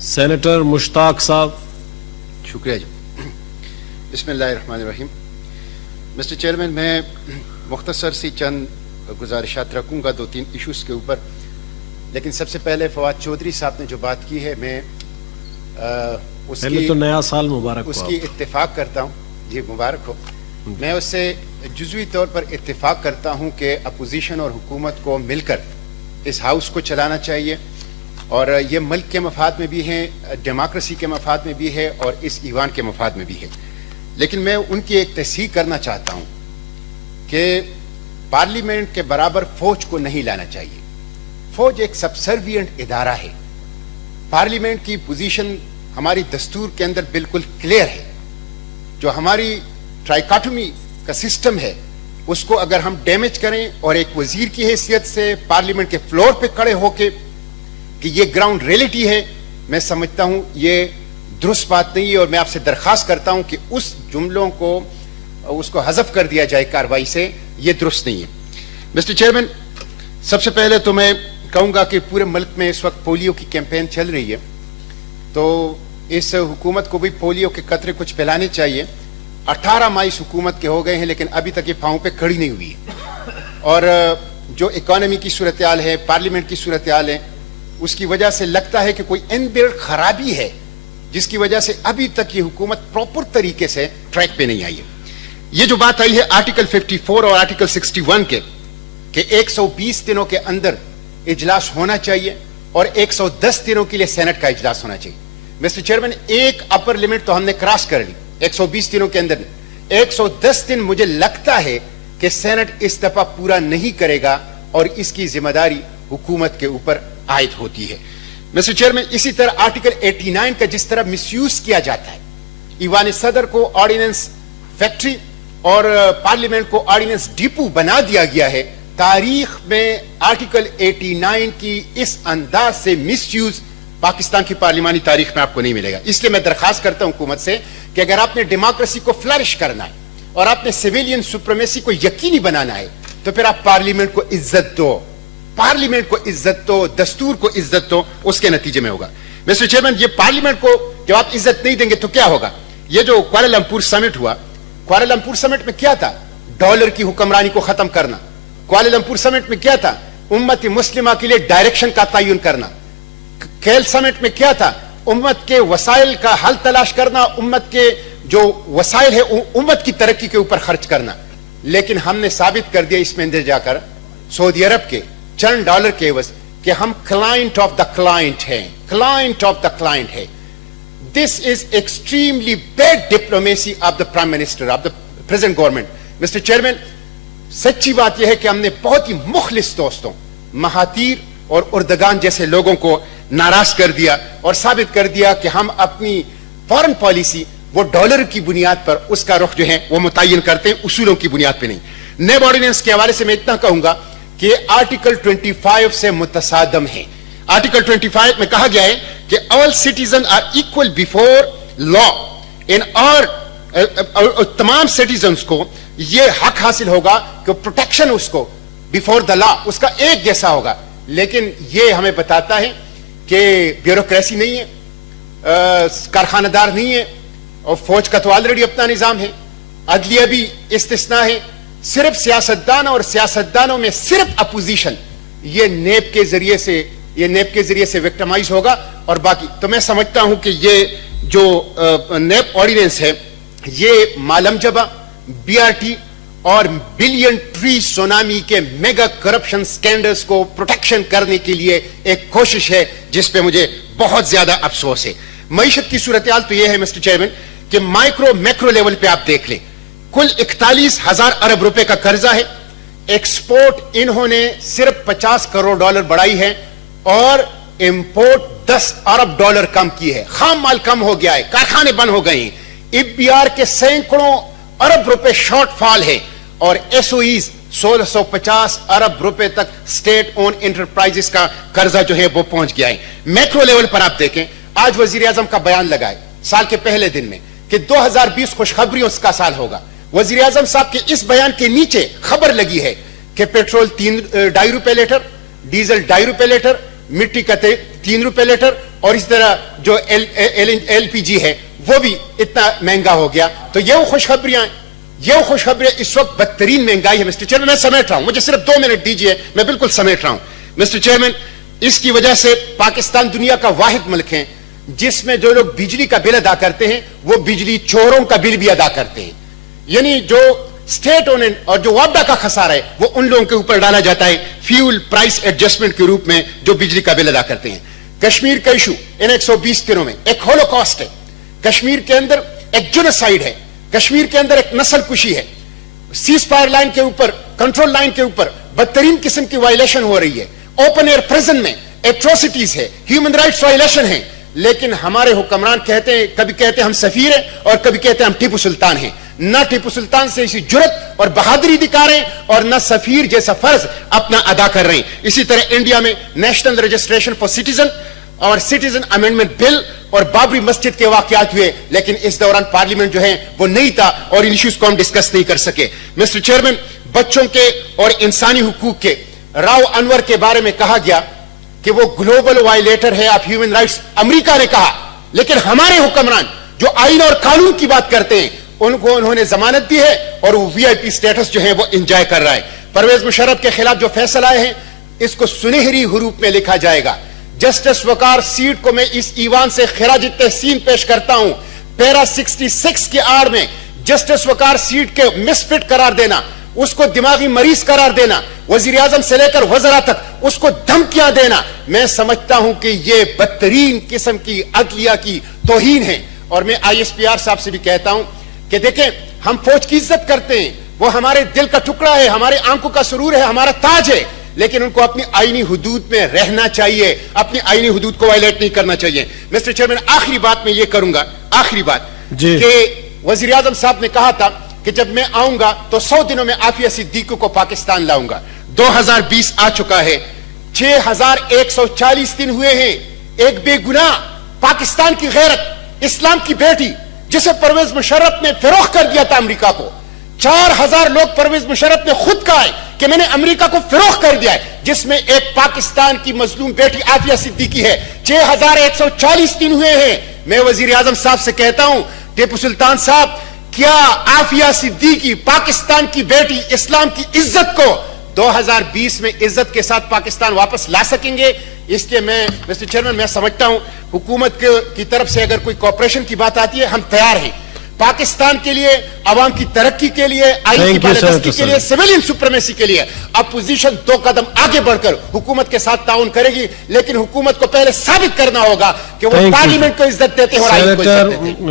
Senator مشتاق صاحب. شکریہ جی. بسم اللہ الرحمن الرحیم. مسٹر چیئرمین, میں مختصر سی چند گزارشات رکھوں گا دو تین ایشوز کے اوپر, لیکن سب سے پہلے فواد چودھری صاحب نے جو بات کی ہے میں پہلے تو نیا سال مبارک اس کی اتفاق کرتا ہوں. جی مبارک ہو. میں اس سے جزوی طور پر اتفاق کرتا ہوں کہ اپوزیشن اور حکومت کو مل کر اس ہاؤس کو چلانا چاہیے, اور یہ ملک کے مفاد میں بھی ہیں, ڈیموکریسی کے مفاد میں بھی ہے, اور اس ایوان کے مفاد میں بھی ہے. لیکن میں ان کی ایک تصحیح کرنا چاہتا ہوں کہ پارلیمنٹ کے برابر فوج کو نہیں لانا چاہیے. فوج ایک سبسروینٹ ادارہ ہے. پارلیمنٹ کی پوزیشن ہماری دستور کے اندر بالکل کلیئر ہے. جو ہماری ٹرائیکاٹومی کا سسٹم ہے اس کو اگر ہم ڈیمیج کریں اور ایک وزیر کی حیثیت سے پارلیمنٹ کے فلور پہ کھڑے ہو کے کہ یہ گراؤنڈ ریئلٹی ہے, میں سمجھتا ہوں یہ درست بات نہیں ہے, اور میں آپ سے درخواست کرتا ہوں کہ اس جملوں کو اس کو حذف کر دیا جائے کارروائی سے. یہ درست نہیں ہے. مسٹر چیئرمین, سب سے پہلے تو میں کہوں گا کہ پورے ملک میں اس وقت پولیو کی کیمپین چل رہی ہے, تو اس حکومت کو بھی پولیو کے قطرے کچھ پلانے چاہیے. 18 ماہ اس حکومت کے ہو گئے ہیں لیکن ابھی تک یہ پاؤں پہ کھڑی نہیں ہوئی ہے, اور جو اکانومی کی صورتحال ہے, پارلیمنٹ کی صورتحال ہے, اس کی وجہ سے لگتا ہے کہ کوئی ان بلڈ خرابی ہے جس کی وجہ سے ابھی تک یہ حکومت پراپر طریقے سے ٹریک پہ نہیں آئی ہے. یہ جو بات آئی ہے آرٹیکل 54 اور آرٹیکل 61 کے کہ 120 دنوں کے اندر اجلاس ہونا چاہیے اور 110 دنوں کے لیے سینٹ کا اجلاس ہونا چاہیے. مسٹر چیئرمین, ایک اپر لمٹ تو ہم نے کراس کر لی 120 دنوں کے اندر. 110 دن مجھے لگتا ہے کہ سینٹ اس دفعہ پورا نہیں کرے گا, اور اس کی ذمہ داری حکومت کے اوپر عائد ہوتی ہے. مسٹر چیئرمین, اسی طرح آرٹیکل 89 کا جس طرح مس یوز کیا جاتا ہے, ایوان صدر کو آرڈیننس فیکٹری اور پارلیمنٹ کو آرڈیننس ڈیپو بنا دیا گیا ہے. تاریخ میں آرٹیکل 89 کی اس انداز سے مس یوز پاکستان کی پارلیمانی تاریخ میں آپ کو نہیں ملے گا. اس لیے میں درخواست کرتا ہوں حکومت سے کہ اگر آپ نے ڈیموکریسی کو فلرش کرنا ہے اور آپ نے سویلین سپریمیسی کو یقینی بنانا ہے تو پھر آپ پارلیمنٹ کو عزت دو, پارلیمنٹ کو عزت دو, دستور کو عزت دو. اس کے نتیجے میں ہوگا. مسٹر چیئرمین, یہ پارلیمنٹ کو جب آپ عزت نہیں دیں گے تو کیا ہوگا؟ یہ جو کوالالمپور سمٹ ہوا, کوالالمپور سمٹ میں کیا تھا؟ ڈالر کی حکمرانی کو ختم کرنا. کوالالمپور سمٹ میں کیا تھا؟ امت مسلمہ کے لیے ڈائریکشن کا تعین کرنا. کیل سمٹ میں کیا تھا؟ امت کے وسائل کا حل تلاش کرنا, امت کے جو وسائل ہے امت کی ترقی کے اوپر خرچ کرنا. لیکن ہم نے ثابت کر دیا اس میں اندر جا کر سعودی عرب کے چند ڈالر کے عوض کہ ہم کلائنٹ آف دا کلائنٹ ہیں, کلائنٹ آف دا کلائنٹ ہے. This is extremely bad diplomacy of the prime minister of the present government. Mister chairman, سچی بات یہ ہے کہ ہم نے بہت ہی مخلص دوستوں مہاتیر اور اردگان جیسے لوگوں کو ناراض کر دیا اور ثابت کر دیا کہ ہم اپنی فارن پالیسی وہ ڈالر کی بنیاد پر اس کا رخ جو ہے وہ متعین کرتے ہیں, اصولوں کی بنیاد پہ نہیں. نیب آرڈیننس کے حوالے سے میں اتنا کہوں گا کہ آرٹیکل 25 سے متصادم ہے. آرٹیکل 25 میں کہا گیا ہے کہ all citizens are equal before law. اور تمام سٹیزنز کو یہ حق حاصل ہوگا کہ پروٹیکشن اس کو بیفور دا لا اس کا ایک جیسا ہوگا. لیکن یہ ہمیں بتاتا ہے کہ بیوروکریسی نہیں ہے, کارخانہ دار نہیں ہے, اور فوج کا تو آلریڈی اپنا نظام ہے, عدلیہ بھی استثناء ہے. صرف سیاستدان اور سیاستدانوں میں صرف اپوزیشن یہ نیب کے ذریعے سے وکٹمائز ہوگا, اور باقی تو میں سمجھتا ہوں کہ یہ جو نیب آرڈیننس ہے یہ مالم جبا, بی آر ٹی اور بلین ٹری سونامی کے میگا کرپشن سکینڈلز کو پروٹیکشن کرنے کے لیے ایک کوشش ہے جس پہ مجھے بہت زیادہ افسوس ہے. معیشت کی صورتحال تو یہ ہے مسٹر چیئرمین کہ مائکرو میکرو لیول پہ آپ دیکھ لیں, کل 41,000 ارب روپے کا قرضہ ہے. ایکسپورٹ انہوں نے صرف 50 کروڑ ڈالر بڑھائی ہے اور امپورٹ 10 ارب ڈالر کم کی ہے. خام مال کم ہو گیا ہے, کارخانے بند ہو گئے ہیں. ای بی آر کے سینکڑوں ارب روپے شارٹ فال ہے, اور ایس او ایز 1650 ارب روپے تک سٹیٹ اون انٹرپرائزز کا قرضہ جو ہے وہ پہنچ گیا ہے. میکرو لیول پر آپ دیکھیں, آج وزیر اعظم کا بیان لگائے سال کے پہلے دن میں کہ 2020 خوشخبریوں کا سال ہوگا. وزیر اعظم صاحب کے اس بیان کے نیچے خبر لگی ہے کہ پیٹرول 2.5 روپے لیٹر, ڈیزل 2.5 روپے لیٹر, مٹی کا ₹3 لیٹر, اور اس طرح جو LPG ہے وہ بھی اتنا مہنگا ہو گیا. تو یہ وہ خوشخبریاں ہیں, یہ وہ خوشخبریاں. اس وقت بدترین مہنگائی ہے مسٹر چیئرمین. میں سمیٹ رہا ہوں, مجھے صرف 2 منٹ دیجئے, میں بالکل سمیٹ رہا ہوں مسٹر چیئرمین. اس کی وجہ سے پاکستان دنیا کا واحد ملک ہے جس میں جو لوگ بجلی کا بل ادا کرتے ہیں وہ بجلی چوروں کا بل بھی ادا کرتے ہیں. یعنی جو اسٹیٹ اونڈ اور جو وابڈا کا خسارہ ہے وہ ان لوگوں کے اوپر ڈالا جاتا ہے فیول پرائس ایڈجسٹمنٹ کے روپ میں جو بجلی کا بل ادا کرتے ہیں. کشمیر کا ایشو ان 120 دنوں میں ایک ہولوکاسٹ ہے. کشمیر کے اندر ایک جنوسائیڈ ہے, کشمیر کے اندر ایک نسل کشی ہے. سیز فائر لائن کے اوپر, کنٹرول لائن کے اوپر بدترین قسم کی وائلیشن ہو رہی ہے. اوپن ایئر پریزن میں ایٹروسٹیز ہے, ہیومن رائٹس وائلیشن ہے. لیکن ہمارے حکمران کہتے ہیں, کبھی کہتے ہیں ہم سفیر ہیں اور کبھی کہتے ہیں ہم ٹیپو سلطان ہیں. نہ ٹیپو سلطان سے اسی جرت اور بہادری دکھا رہے ہیں اور نہ سفیر جیسا فرض اپنا ادا کر رہے ہیں. اسی طرح انڈیا میں نیشنل رجسٹریشن فار سٹیزن اور سٹیزن امینڈمنٹ بل اور بابری مسجد کے واقعات ہوئے, لیکن اس دوران پارلیمنٹ جو ہے وہ نہیں تھا اور ان ایشوز کو ہم ڈسکس نہیں کر سکے. مسٹر چیئرمین, بچوں کے اور انسانی حقوق کے راؤ انور کے بارے میں کہا گیا کہ وہ گلوبل وائلیٹر ہے آف ہیومن رائٹس, امریکہ نے کہا. لیکن ہمارے حکمران جو آئین اور قانون کی بات کرتے ہیں ان کو انہوں نے ضمانت دی ہے اور وہ VIP سٹیٹس جو ہے وہ انجوائے کر رہا ہے. پرویز مشرف کے خلاف جو فیصلہ آئے ہیں اس کو سنہری حروف میں لکھا جائے گا. جسٹس وقار سیٹ کو میں اس ایوان سے خراج تحسین پیش کرتا ہوں. پیرا 66 کی آڑ میں جسٹس وقار سیٹ کے مسفٹ قرار دینا, اس کو دماغی مریض قرار دینا, وزیر اعظم سے لے کر وزراء تک اس کو دھمکیاں دینا, میں سمجھتا ہوں کہ یہ بدترین قسم کی عدلیہ کی توہین ہے. اور میں ISPR صاحب سے بھی کہتا ہوں کہ دیکھیں ہم فوج کی عزت کرتے ہیں, وہ ہمارے دل کا ٹکڑا ہے, ہمارے آنکھوں کا سرور ہے, ہمارا تاج ہے, لیکن ان کو اپنی آئینی حدود میں رہنا چاہیے, اپنی آئینی حدود کو وائلیٹ نہیں کرنا چاہیے. مسٹر چیئرمین, آخری بات میں یہ کروں گا, آخری بات کہ وزیر اعظم صاحب نے کہا تھا کہ جب میں آؤں گا تو 100 دنوں میں عافیہ صدیقی کو پاکستان لاؤں گا. 2020 آ چکا ہے, 6140 دن ہوئے ہیں. ایک بے گناہ پاکستان کی غیرت, اسلام کی بیٹی جسے پرویز مشرف نے فروخت کر دیا تھا امریکہ کو, 4000 لوگ پرویز مشرف نے خود کہا ہے کہ میں نے امریکہ کو فروخت کر دیا ہے, جس میں ایک پاکستان کی مظلوم بیٹی عافیہ صدیقی ہے. 6140 دن ہوئے ہیں. میں وزیر اعظم صاحب سے کہتا ہوں, ٹیپو سلطان صاحب, کیا عافیہ صدیقی پاکستان کی بیٹی اسلام کی عزت کو 2020 میں عزت کے ساتھ پاکستان واپس لا سکیں گے؟ اس لیے میں مسٹر چیئرمین میں سمجھتا ہوں حکومت کی طرف سے اگر کوئی کوپریشن کی بات آتی ہے ہم تیار ہیں. پاکستان کے لیے, عوام کی ترقی کے لیے, آئین کی بالادستی کے لیے, سویلین سپریمیسی کے لیے اپوزیشن 2 قدم آگے بڑھ کر حکومت کے ساتھ تعاون کرے گی, لیکن حکومت کو پہلے ثابت کرنا ہوگا کہ وہ پارلیمنٹ کو عزت دیتے ہیں اور آئین کو عزت دیتے ہیں.